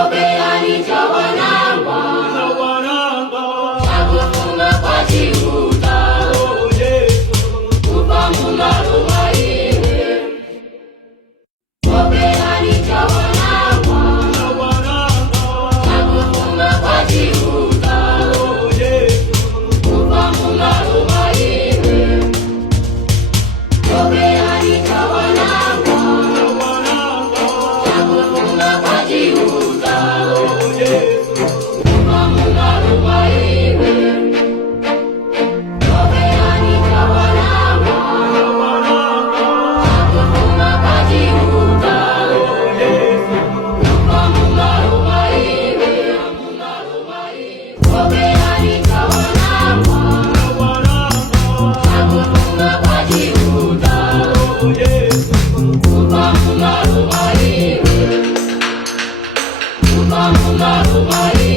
Obeani chawanangwa chakufunga kwa Chiuta kupamula rumaiwe. Obeani chawanangwa chakufunga kwa Chiuta kupamula rumaiwe. Obeani chawanangwa chakufunga kwa Chiuta kupamula rumaiwe. Obeani chawanangwa chakufunga kwa Chiuta kupamula rumaiwe. Obeani chawanangwa chakufunga kwa Chiuta kupamula rumaiwe. Kupamula rumaiwe.